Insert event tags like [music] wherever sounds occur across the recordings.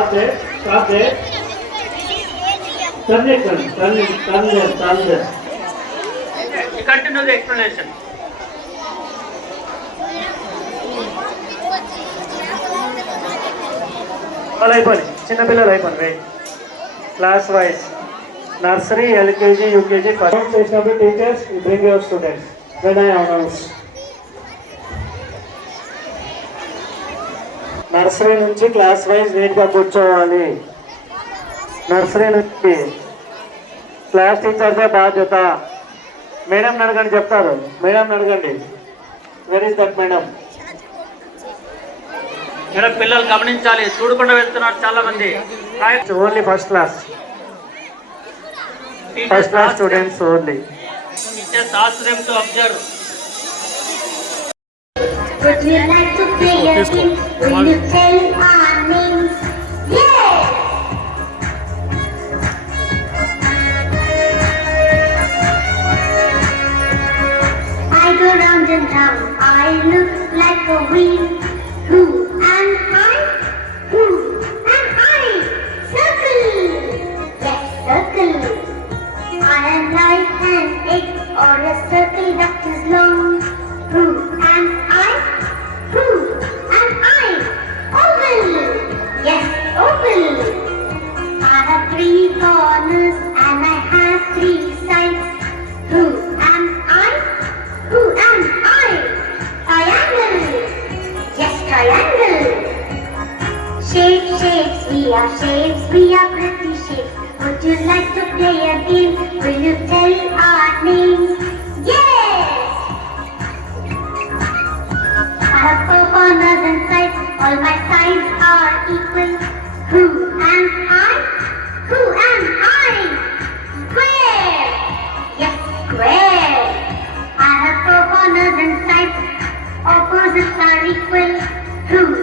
సాధ్య సాధ్య తన్నేకండి తన్నే తన్నే తన్నే కంటిన్యూ ఎక్స్ప్లెనేషన్ వాళ్ళు అయిపోయి చిన్నపిల్లలు అయిపోయి class wise nursery LKG UKG first చేసినప్పుడు teachers bring your students when I announce nursery నుంచి క్లాస్ వైజ్ నీట్గా కూర్చోవాలి నర్సరీ నుంచి క్లాస్ టీచర్దే బాధ్యత మేడం నడగండి చెప్తారు మేడం అడగండి where is that madam madam పిల్లలు గమనించాలి చూడకుండా వెళ్తున్నారు చాలా మంది only first class first class students only ఆశ్రయం observe Would you like to play a game? Will you tell our names? Yeah! I go round and round. I look like a wheel. Who Shape, Shakespeare, Shakespeare, pretty shape. Would you like to play a game? Will you tell our names? Yes! I have four corners and sides. All my sides are equal. Who am I? Who am I? Square! Yes, square! I have four corners and sides. Opposites are equal. Who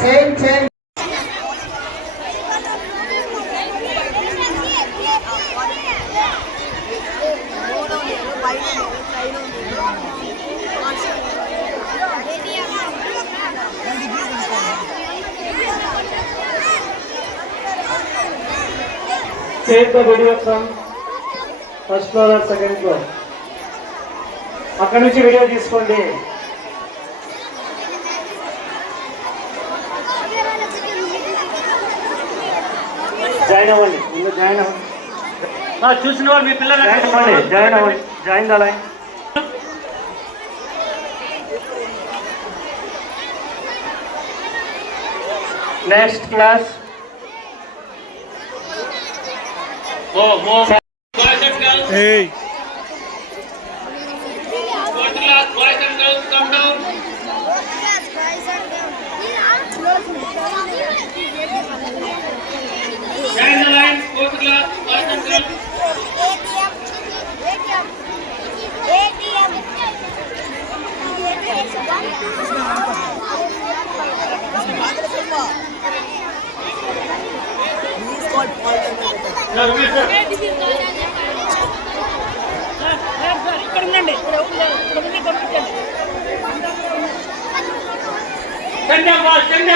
change change Take the video from first floor or second floor. అక్కడ నుంచి video తీసుకోండి join అవ్వండి ముందు join అవ్వండి ఆ, చూసిన వాళ్ళు మీ పిల్లలు జాయిన్ అవ్వండి జాయిన్ అవ్వండి join the line Next class. Move, ఇక్కడ ఉండండి ఇక్కడ ఉండి పంపించండి చంద్రబాబు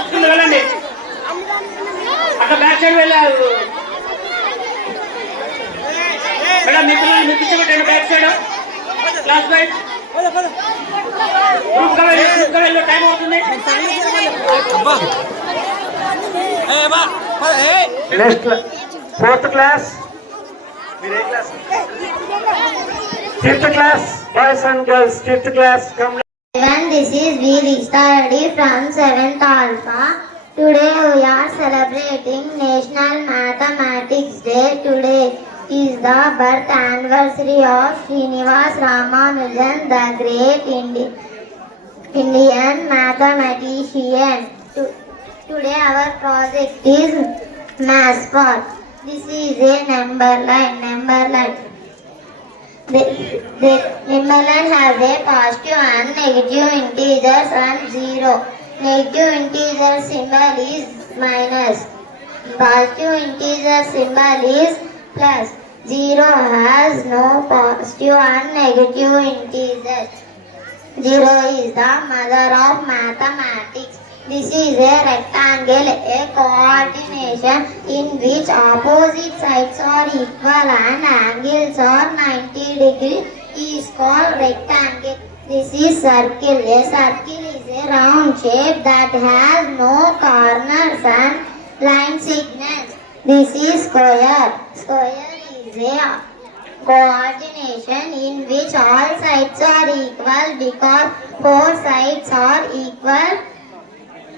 అక్కడ వెళ్ళండి అక్కడ బ్యాక్ సైడ్ వెళ్ళారు మేడం మీ పిల్లలు మీ పిచ్చి back side Fourth class, fifth class, boys and girls, fifth class, come down. This is Veery Study from 7th Alpha. Today we are celebrating National Mathematics Day today is the birth anniversary of Srinivas Ramanujan, the great Indi Indian mathematician. To today our project is MassPath. This is a number line, number line. The, the number line has a positive and negative integers and zero. Negative integer symbol is minus. Positive integer symbol is plus. 0 has no positive and negative integers. 0 is the mother of mathematics. This is a rectangle, a coordination in which opposite sides are equal and angles are 90 degrees is called rectangle. This is circle. A circle is a round shape that has no corners and line segments. This is square. Square where coordination in which all sides are equal because four sides are equal.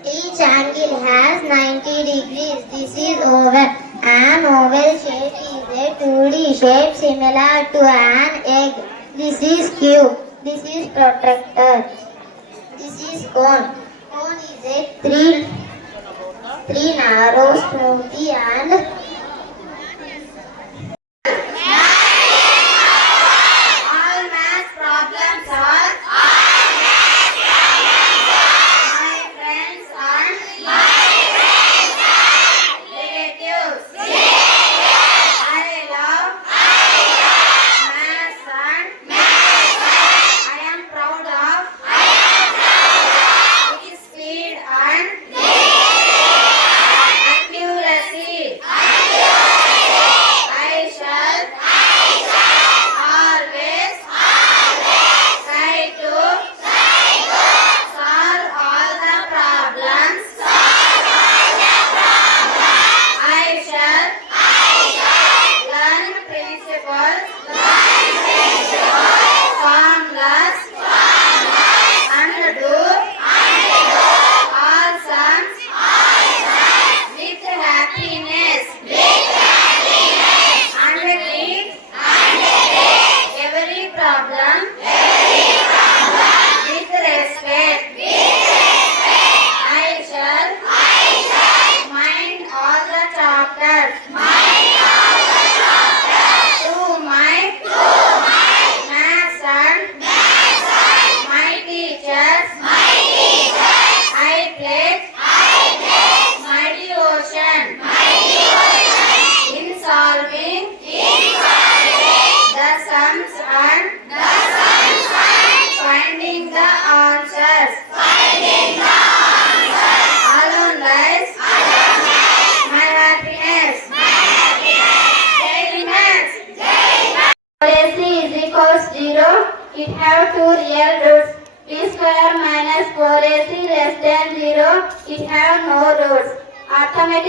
Each angle has 90 degrees. This is oval. An oval shape is a 2D shape similar to an egg. This is cube. This is protractor. This is cone. Cone is a three, three narrow, smoothie and you [laughs]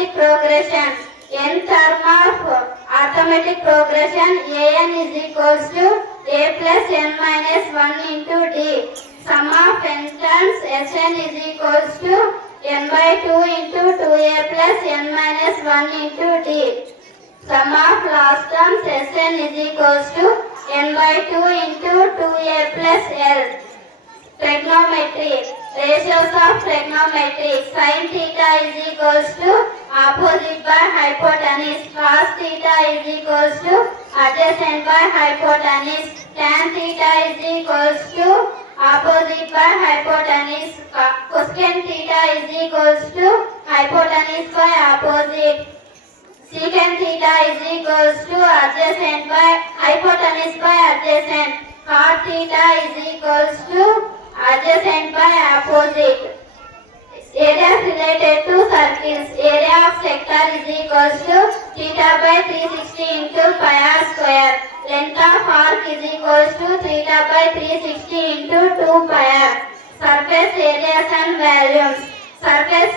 automatic progression. N term of automatic progression, An is equals to A plus N minus 1 into D. Sum of N terms, Sn is equals to N by 2 into 2A plus N minus 1 into D. Sum of last terms, Sn is equals to N by 2 into 2A plus L. Trigonometry. Ratios of trigonometry. Sin theta is equals to opposite by hypotenuse. Cos theta is equals to adjacent by hypotenuse. Tan theta is equals to opposite by hypotenuse. Cos theta is equals to hypotenuse by opposite. Secant theta is equals to adjacent by hypotenuse by adjacent. Cot theta is equals to adjacent by opposite. Area related to circles. Area of sector is equals to theta by 360 into pi r square. Length of arc is equals to theta by 360 into 2 pi r. Surface areas and volumes. Surface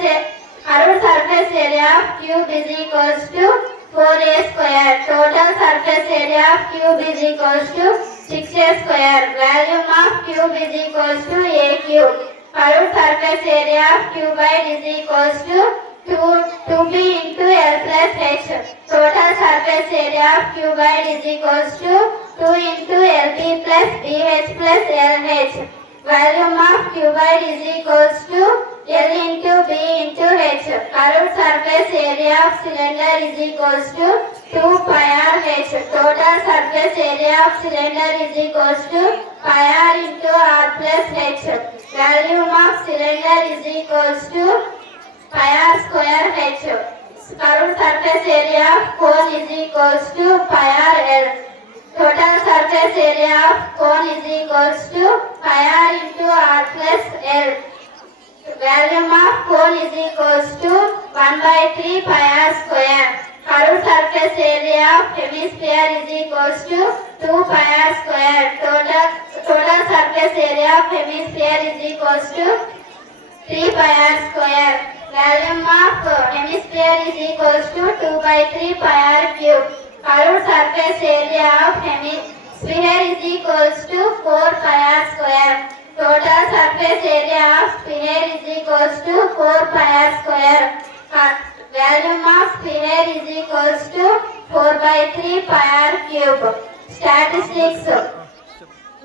curved surface area of cube is equals to 4a square. Total surface area of cube is equals to 6 a square. Volume of cube is equals to a cube. Found surface area of cuboid is equals to 2, 2b into l plus h. Total surface area of cuboid is equals to 2 into lb plus bh plus lh. Volume of cuboid is equals to L into B into H. Curved surface area of cylinder is equals to 2 pi r H. Total surface area of cylinder is equals to pi r into r plus H. Volume of cylinder is equals to pi r square H. Curved surface area of cone is equals to pi r L. Total surface area of cone is equals to pi r into r plus L. Volume of cone is equals to 1 by 3 pi r square. Curved surface area of hemisphere is equals to 2 pi r square. Total, total surface area of hemisphere is equals to 3 pi r square. Volume of hemisphere is equals to 2 by 3 pi r cube. Karur surface area of hemisphere is equals to 4 pi r square. Total surface area of sphere is equals to 4 pi r square. Volume of sphere is equals to 4 by 3 pi r cube. Statistics.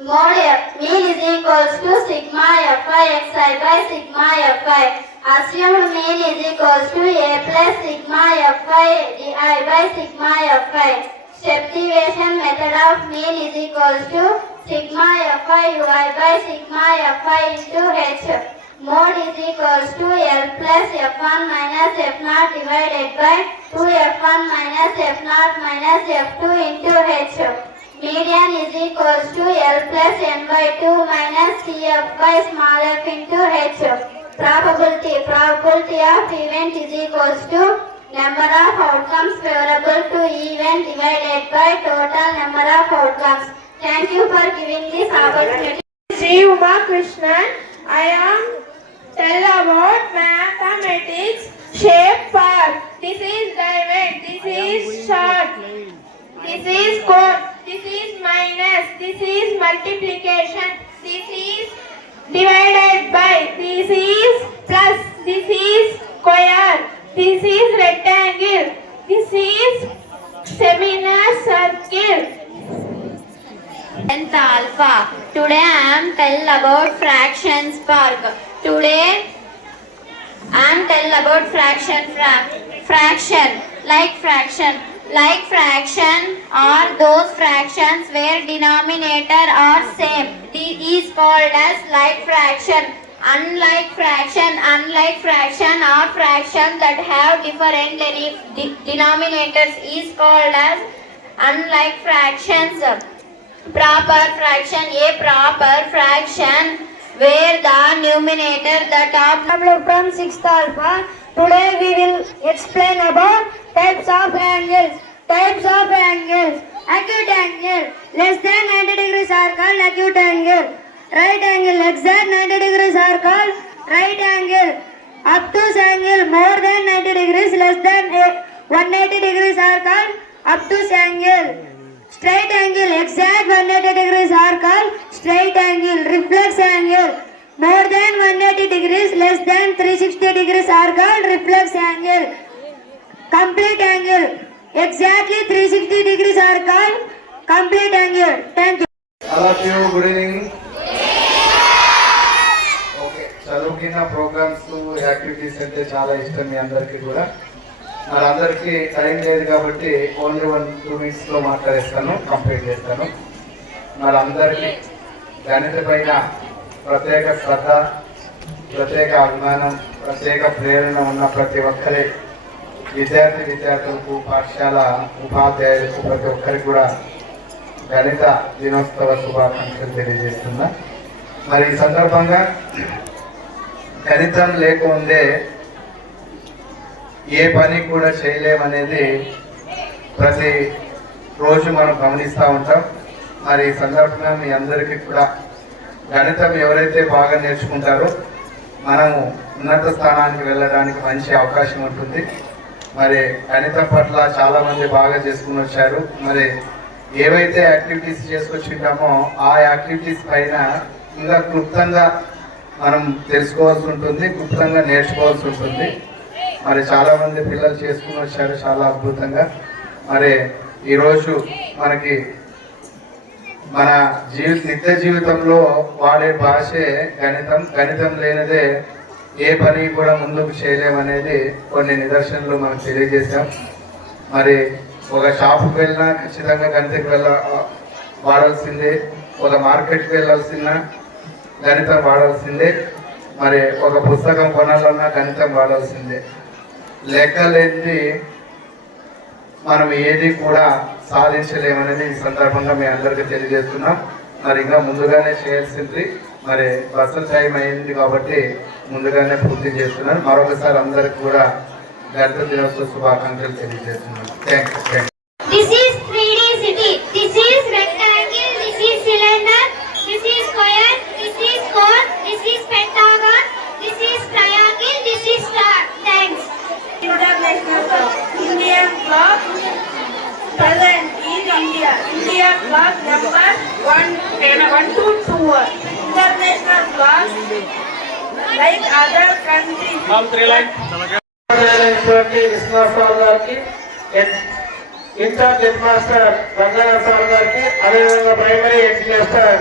Mode F mean is equals to sigma fi xi by sigma fi. Assume mean is equals to A plus sigma Fi di by sigma Fi. Substitution method of mean is equals to sigma Fi Ui by sigma Fi into H. Mode is equals to L plus F1 minus F0 divided by 2F1 minus F0 minus F2 into H. Median is equals to L plus N by 2 minus CF by small f into H. Probability. Probability of event is equals to number of outcomes favorable to event divided by total number of outcomes. Thank you for giving this opportunity. Sri Uma Krishnan, I am tell about mathematics shape part. This is diamond. This is short. This is cone. This is minus. This is multiplication. This is divided by this is plus this is square this is rectangle this is seminar circle tenth alpha today i am tell about fractions park today i am tell about fraction fra fraction like fraction like fraction are those fractions where denominator are same. These called as like fraction. Unlike fraction, unlike fraction or fraction that have different de denominators is called as unlike fractions. Proper fraction, a proper fraction where the numerator, the top. From 6th alpha, today we will explain about types of angles, types of angles, acute angle, less than 90 degrees are called acute angle, right angle, less than 90 degrees are called right angle, obtuse angle, more than 90 degrees, less than 180 degrees are called obtuse angle. Straight angle, exact 180 degrees are called straight angle, reflex angle. More than 180 degrees, less than 360 degrees are called reflex angle. Complete angle. Exactly three sixty degree called complete angle. Thank you All of you, good evening. Programmes activities అంటే చాలా ఇష్టం మీ అందరికీ కూడా మరి అందరికీ time లేదు కాబట్టి only one two మినిట్స్లో మాట్లాడేస్తాను కంప్లీట్ చేస్తాను మరి అందరికీ గణిత పైన ప్రత్యేక శ్రద్ధ ప్రత్యేక అభిమానం ప్రత్యేక ప్రేరణ ఉన్న ప్రతి ఒక్కరి విద్యార్థి విద్యార్థులకు పాఠశాల ఉపాధ్యాయులకు ప్రతి ఒక్కరికి కూడా గణిత దినోత్సవ శుభాకాంక్షలు తెలియజేస్తున్నా మరి ఈ సందర్భంగా గణితం లేకుండే ఏ పని కూడా చేయలేమనేది ప్రతి రోజు మనం గమనిస్తూ ఉంటాం మరి ఈ సందర్భంగా మీ అందరికీ కూడా గణితం ఎవరైతే బాగా నేర్చుకుంటారో మనము ఉన్నత స్థానానికి వెళ్ళడానికి మంచి అవకాశం ఉంటుంది మరి అనిత పట్ల చాలా మంది బాగా చేసుకుని వచ్చారు మరి ఏవైతే యాక్టివిటీస్ చేసుకొచ్చింటామో ఆ యాక్టివిటీస్ పైన ఇంకా క్లుప్తంగా మనం తెలుసుకోవాల్సి ఉంటుంది క్లుప్తంగా నేర్చుకోవాల్సి ఉంటుంది మరి చాలా మంది పిల్లలు చేసుకుని వచ్చారు చాలా అద్భుతంగా మరి ఈరోజు మనకి మన జీవి నిత్య జీవితంలో వాడే భాషే గణితం గణితం లేనిదే ఏ పని కూడా ముందుకు చేయలేమనేది కొన్ని నిదర్శనలు మనం తెలియజేశాం మరి ఒక షాప్కి వెళ్ళినా ఖచ్చితంగా గణితకి వెళ్ళ వాడాల్సిందే ఒక మార్కెట్కి వెళ్ళాల్సిన గణితం వాడాల్సిందే మరి ఒక పుస్తకం కొనాలన్నా గణితం వాడాల్సిందే లెక్కలేనిది మనం ఏది కూడా సాధించలేమనేది ఈ సందర్భంగా మీ అందరికీ తెలియజేస్తున్నాం మరి ఇంకా ముందుగానే చేయాల్సింది మరి బస్సు టైం అయింది కాబట్టి ముందుగానే పూర్తి చేస్తున్నాను మరొకసారి అందరికి కూడా గణిత దినోత్సవ శుభాకాంక్షలు తెలియజేస్తున్నాను thank you thank This is 3D city. This is rectangle. This is cylinder. This is square. This is cone. This is pentagon. This is triangle. This is star. Thanks. International Indian like గారికి incharge head master sir గారికి అదేవిధంగా primary head master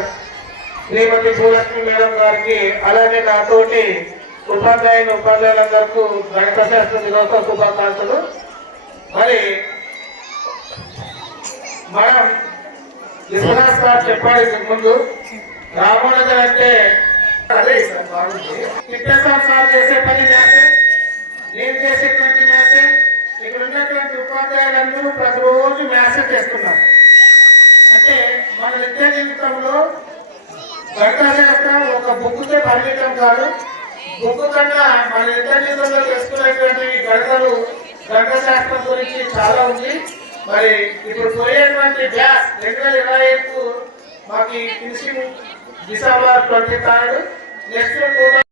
శ్రీమతి Bhulakshmi madam గారికి అలాగే నాతోటి ఉపాధ్యాయులు ఉపాధ్యాయులందరకు గణిత శాస్త్ర దినోత్సవ శుభాకాంక్షలు మరి మనం విశ్వనాథ్ సార్ చెప్పాడు ముందు రామోనగర్ అంటే ఇంటర్సాల్ సార్ చేసే పని మ్యాథే నేను చేసేటువంటి మ్యాథే ఇక్కడ ఉన్నటువంటి ఉపాధ్యాయులందరూ ప్రతిరోజు మ్యాథ్ చేస్తున్నారు అంటే మన విద్యా జీవితంలో గంట శాస్త్ర ఒక బుక్కే పరిమితం కాదు బుక్కు కన్నా మన విద్యా జీవితంలో చేసుకునేటువంటి గంటలు గంట శాస్త్రం గురించి చాలా ఉంది మరి ఇప్పుడు పోయేటువంటి గ్యాస్ రెండు వేల ఇరవై ఐదుకు మాకు finishing December twenty third next